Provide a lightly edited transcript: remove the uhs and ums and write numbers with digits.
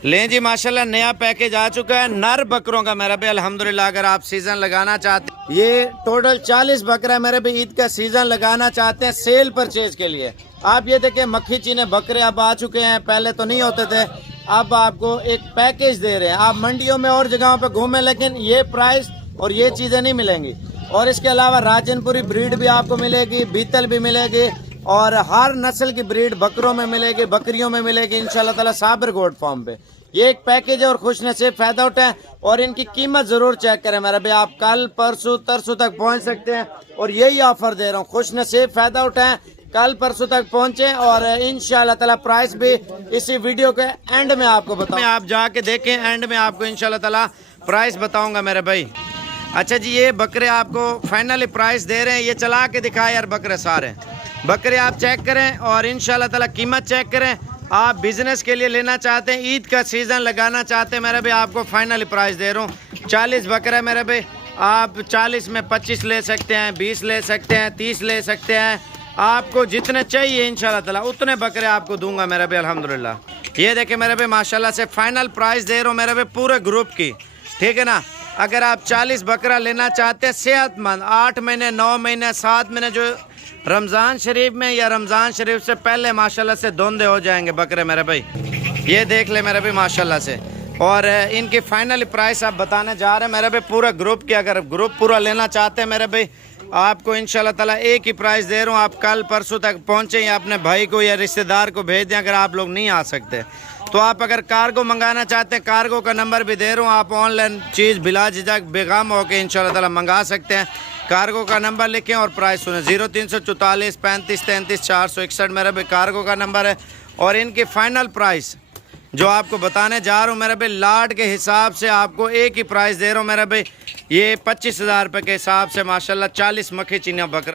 लें जी माशाल्लाह नया पैकेज आ चुका है नर बकरों का मेरा भाई अल्हम्दुलिल्लाह। अगर आप सीजन लगाना चाहते हैं, ये टोटल 40 बकरा है मेरे भाई। ईद का सीजन लगाना चाहते हैं सेल परचेज के लिए, आप ये देखें मक्खी चीने बकरे अब आ चुके हैं, पहले तो नहीं होते थे। अब आपको एक पैकेज दे रहे हैं, आप मंडियों में और जगहों पे घूमें लेकिन ये प्राइस और ये चीजें नहीं मिलेंगी। और इसके अलावा राजनपुरी ब्रीड भी आपको मिलेगी, बीतल भी मिलेगी और हर नस्ल की ब्रीड बकरों में मिलेगी, बकरियों में मिलेगी इंशाल्लाह ताला साबिर गोट फार्म पे। ये एक पैकेज है और खुश नसीब फायदा उठाएं और इनकी कीमत जरूर चेक करें मेरा भाई। आप कल परसों तरसों तक पहुंच सकते हैं और यही ऑफर दे रहा हूँ, खुश नसीब फायदा उठाएं, कल परसों तक पहुंचे और इंशाल्लाह ताला प्राइस भी इसी वीडियो के एंड में आपको बताऊं। आप जाके देखें, एंड में आपको इंशाल्लाह ताला प्राइस बताऊंगा मेरे भाई। अच्छा जी, ये बकरे आपको फाइनली प्राइस दे रहे हैं, ये चला के दिखाए यार बकरे सारे बकरे आप चेक करें और इंशाल्लाह ताला कीमत चेक करें। आप बिजनेस के लिए लेना चाहते हैं, ईद का सीजन लगाना चाहते हैं मेरे भाई, आपको फाइनली प्राइस दे रहा हूँ। 40 बकरा मेरे भाई, आप 40 में 25 ले सकते हैं, 20 ले सकते हैं, 30 ले सकते हैं, आपको जितने चाहिए इंशाल्लाह ताला उतने बकरे आपको दूंगा मेरे भाई अल्हम्दुलिल्लाह। ये देखे मेरे भाई माशाल्लाह से फाइनल प्राइस दे रहा हूँ मेरे भाई पूरे ग्रुप की, ठीक है ना। अगर आप 40 बकरा लेना चाहते हैं सेहतमंद, 8 महीने 9 महीने 7 महीने जो रमज़ान शरीफ में या रमज़ान शरीफ से पहले माशाल्लाह से धुंधे हो जाएंगे बकरे मेरे भाई, ये देख ले मेरे भाई माशाल्लाह से। और इनकी फाइनल प्राइस आप बताने जा रहे हैं मेरे भाई पूरा ग्रुप की। अगर ग्रुप पूरा लेना चाहते हैं मेरे भाई, आपको इंशाल्लाह ताला एक ही प्राइस दे रहा हूँ। आप कल परसों तक पहुँचे या अपने भाई को या रिश्तेदार को भेज दें। अगर आप लोग नहीं आ सकते तो आप अगर कार्गो मंगाना चाहते हैं, कार्गो का नंबर भी दे रहा हूँ, आप ऑनलाइन चीज़ बिला झिझक बेगम होकर इंशाल्लाह ताला मंगा सकते हैं। कार्गो का नंबर लिखें और प्राइस सुने, 0344 35 33 461 मेरा भी कार्गो का नंबर है। और इनकी फाइनल प्राइस जो आपको बताने जा रहा हूँ मेरे भाई, लाट के हिसाब से आपको एक ही प्राइस दे रहा हूँ मेरे भाई, ये 25,000 रुपये के हिसाब से माशाल्लाह 40 मक्खी चीनिया बकरा।